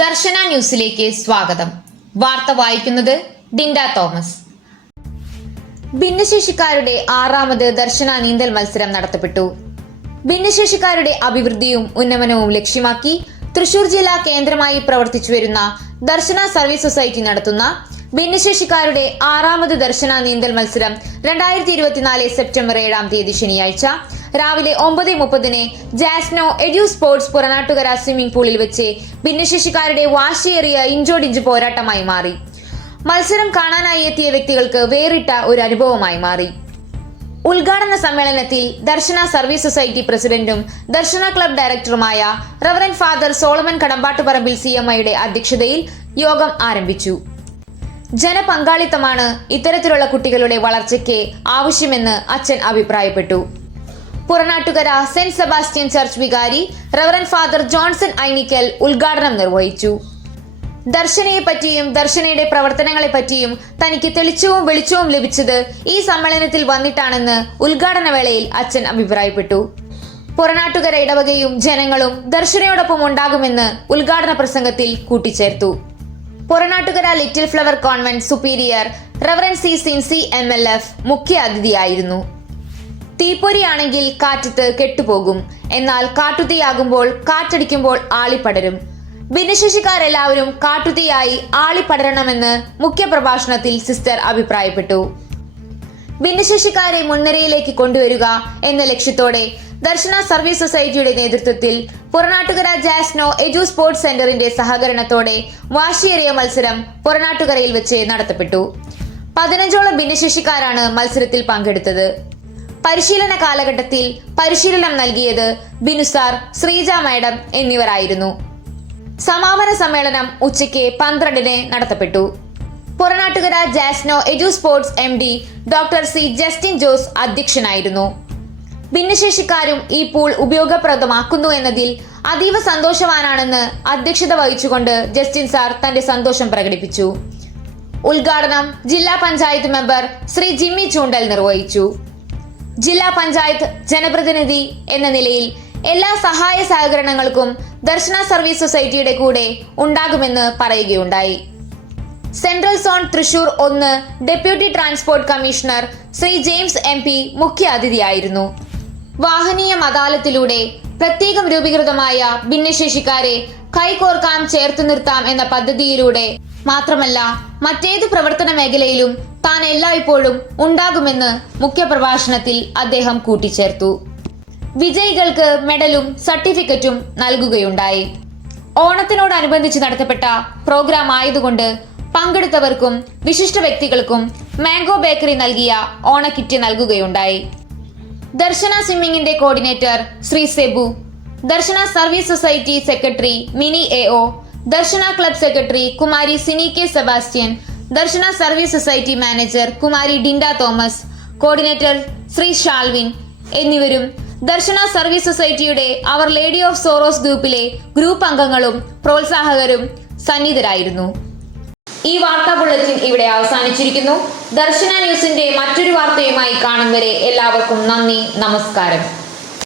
ദർശന ന്യൂസിലേക്ക് സ്വാഗതം. വാർത്ത വായിക്കുന്നത് ഡിൻഡ തോമസ്. ഭിന്നശേഷിക്കാരുടെ ആറാമത് ദർശന നീന്തൽ മത്സരം നടത്തപ്പെട്ടു. ഭിന്നശേഷിക്കാരുടെ അഭിവൃദ്ധിയും ഉന്നമനവും ലക്ഷ്യമാക്കി തൃശൂർ ജില്ലാ കേന്ദ്രമായി പ്രവർത്തിച്ചു വരുന്ന ദർശന സർവീസ് സൊസൈറ്റി നടത്തുന്ന ഭിന്നശേഷിക്കാരുടെ ആറാമത് ദർശന നീന്തൽ മത്സരം രണ്ടായിരത്തി ഇരുപത്തിനാല് സെപ്റ്റംബർ ഏഴാം തീയതി ശനിയാഴ്ച രാവിലെ ഒമ്പത് മുപ്പതിന് Jasno edu sports Puranattukara swimming പൂളിൽ വെച്ച് ഭിന്നശേഷിക്കാരുടെ വാശിയേറിയ ഇഞ്ചോടിഞ്ച് പോരാട്ടമായി മാറി. മത്സരം കാണാനായി എത്തിയ വ്യക്തികൾക്ക് വേറിട്ട ഒരു അനുഭവമായി മാറി. ഉദ്ഘാടന സമ്മേളനത്തിൽ ദർശന സർവീസ് സൊസൈറ്റി പ്രസിഡന്റും ദർശന ക്ലബ് ഡയറക്ടറുമായ reverend father Solomon Kadampattuparambil C M ഐയുടെ അധ്യക്ഷതയിൽ യോഗം ആരംഭിച്ചു. ജനപങ്കാളിത്തമാണ് ഇത്തരത്തിലുള്ള കുട്ടികളുടെ വളർച്ചയ്ക്ക് ആവശ്യമെന്ന് അച്ഛൻ അഭിപ്രായപ്പെട്ടു. പുറനാട്ടുകര സെന്റ് സെബാസ്റ്റ്യൻ ചർച്ച് വികാരി റവറൻ ഫാദർ ജോൺസൺ ഐനിക്കൽ ഉദ്ഘാടനം നിർവഹിച്ചു. ദർശനയെ പറ്റിയും ദർശനയുടെ പ്രവർത്തനങ്ങളെ പറ്റിയും തനിക്ക് തെളിച്ചവും വെളിച്ചവും ലഭിച്ചത് ഈ സമ്മേളനത്തിൽ വന്നിട്ടാണെന്ന് ഉദ്ഘാടന വേളയിൽ അച്ഛൻ അഭിപ്രായപ്പെട്ടു. പുറനാട്ടുകര ഇടവകയും ജനങ്ങളും ദർശനയോടൊപ്പം ഉണ്ടാകുമെന്ന് ഉദ്ഘാടന പ്രസംഗത്തിൽ കൂട്ടിച്ചേർത്തു. Puranattukara little flower convent superior reverend C Sincy M L F മുഖ്യ അതിഥിയായിരുന്നു. തീപ്പൊരിയാണെങ്കിൽ കാറ്റത്ത് കെട്ടുപോകും. എന്നാൽ കാട്ടുതീയാകുമ്പോൾ കാറ്റടിക്കുമ്പോൾ ആളിപ്പടരും. ഭിന്നശേഷിക്കാരെല്ലാവരും കാട്ടുതീയായി ആളിപ്പടരണമെന്ന് മുഖ്യപ്രഭാഷണത്തിൽ സിസ്റ്റർ അഭിപ്രായപ്പെട്ടു. ഭിന്നശേഷിക്കാരെ മുൻനിരയിലേക്ക് കൊണ്ടുവരിക എന്ന ലക്ഷ്യത്തോടെ ദർശന സർവീസ് സൊസൈറ്റിയുടെ നേതൃത്വത്തിൽ പുറനാട്ടുകര ജാസ്നോ എജു സ്പോർട്സ് സെന്ററിന്റെ സഹകരണത്തോടെ വാശിയേറിയ മത്സരം പുറനാട്ടുകരയിൽ വെച്ച് നടത്തപ്പെട്ടു. പതിനഞ്ചോളം ഭിന്നശേഷിക്കാരാണ് മത്സരത്തിൽ പങ്കെടുത്തത്. പരിശീലന കാലഘട്ടത്തിൽ പരിശീലനം നൽകിയത് ബിനുസാർ ശ്രീജ മാഡം എന്നിവരായിരുന്നു. സമാപന സമ്മേളനം ഉച്ചയ്ക്ക് പന്ത്രണ്ടിന് നടത്തപ്പെട്ടു. Puranattukara Jasno edu sports M D doctor C Justin Jose അധ്യക്ഷനായിരുന്നു. ഭിന്നശേഷിക്കാരും ഈ പൂൾ ഉപയോഗപ്രദമാക്കുന്നു എന്നതിൽ അതീവ സന്തോഷവാനാണെന്ന് അധ്യക്ഷത വഹിച്ചുകൊണ്ട് ജസ്റ്റിൻ സാർ തന്റെ സന്തോഷം പ്രകടിപ്പിച്ചു. ഉദ്ഘാടനം ജില്ലാ പഞ്ചായത്ത് മെമ്പർ ശ്രീ ജിമ്മി ചൂണ്ടൽ നിർവഹിച്ചു. ജില്ലാ പഞ്ചായത്ത് ജനപ്രതിനിധി എന്ന നിലയിൽ എല്ലാ സഹായ സഹകരണങ്ങൾക്കും ദർശന സർവീസ് സൊസൈറ്റിയുടെ കൂടെ ഉണ്ടാകുമെന്ന് പറയുകയുണ്ടായി. സെൻട്രൽ സോൺ തൃശൂർ ഒന്ന് deputy transport commissioner Shri James M P മുഖ്യ അതിഥിയായിരുന്നു വാഹനീയ അദാലത്തിലൂടെ പ്രത്യേകം രൂപീകൃതമായ ഭിന്നശേഷിക്കാരെ കൈകോർക്കാം ചേർത്ത് നിർത്താം എന്ന പദ്ധതിയിലൂടെ മാത്രമല്ല മറ്റേത് പ്രവർത്തന മേഖലയിലും താൻ എല്ലായ്പ്പോഴും ഉണ്ടാകുമെന്ന് മുഖ്യപ്രഭാഷണത്തിൽ അദ്ദേഹം കൂട്ടിച്ചേർത്തു. വിജയികൾക്ക് മെഡലും സർട്ടിഫിക്കറ്റും നൽകുകയുണ്ടായി. ഓണത്തിനോടനുബന്ധിച്ച് നടത്തപ്പെട്ട പ്രോഗ്രാം ആയതുകൊണ്ട് പങ്കെടുത്തവർക്കും വിശിഷ്ട വ്യക്തികൾക്കും മാംഗോ ബേക്കറി നൽകിയ ഓണക്കിറ്റ് നൽകുകയുണ്ടായി. Darshana സ്വിമ്മിംഗിന്റെ coordinator Shri Sebu Darshana service society secretary Mini A O Darshana club secretary Kumari Sini K Sebastian Darshana service society manager Kumari Dinda Thomas coordinator Shri Shalvin എന്നിവരും ദർശന സർവീസ് സൊസൈറ്റിയുടെ അവർ lady of sorrows ഗ്രൂപ്പിലെ group അംഗങ്ങളും പ്രോത്സാഹകരും സന്നിധരായിരുന്നു. ഈ വാർത്താ bulletin ഇവിടെ അവസാനിച്ചിരിക്കുന്നു. ദർശന ന്യൂസിന്റെ മറ്റൊരു വാർത്തയുമായി കാണും വരെ എല്ലാവർക്കും നന്ദി നമസ്കാരം.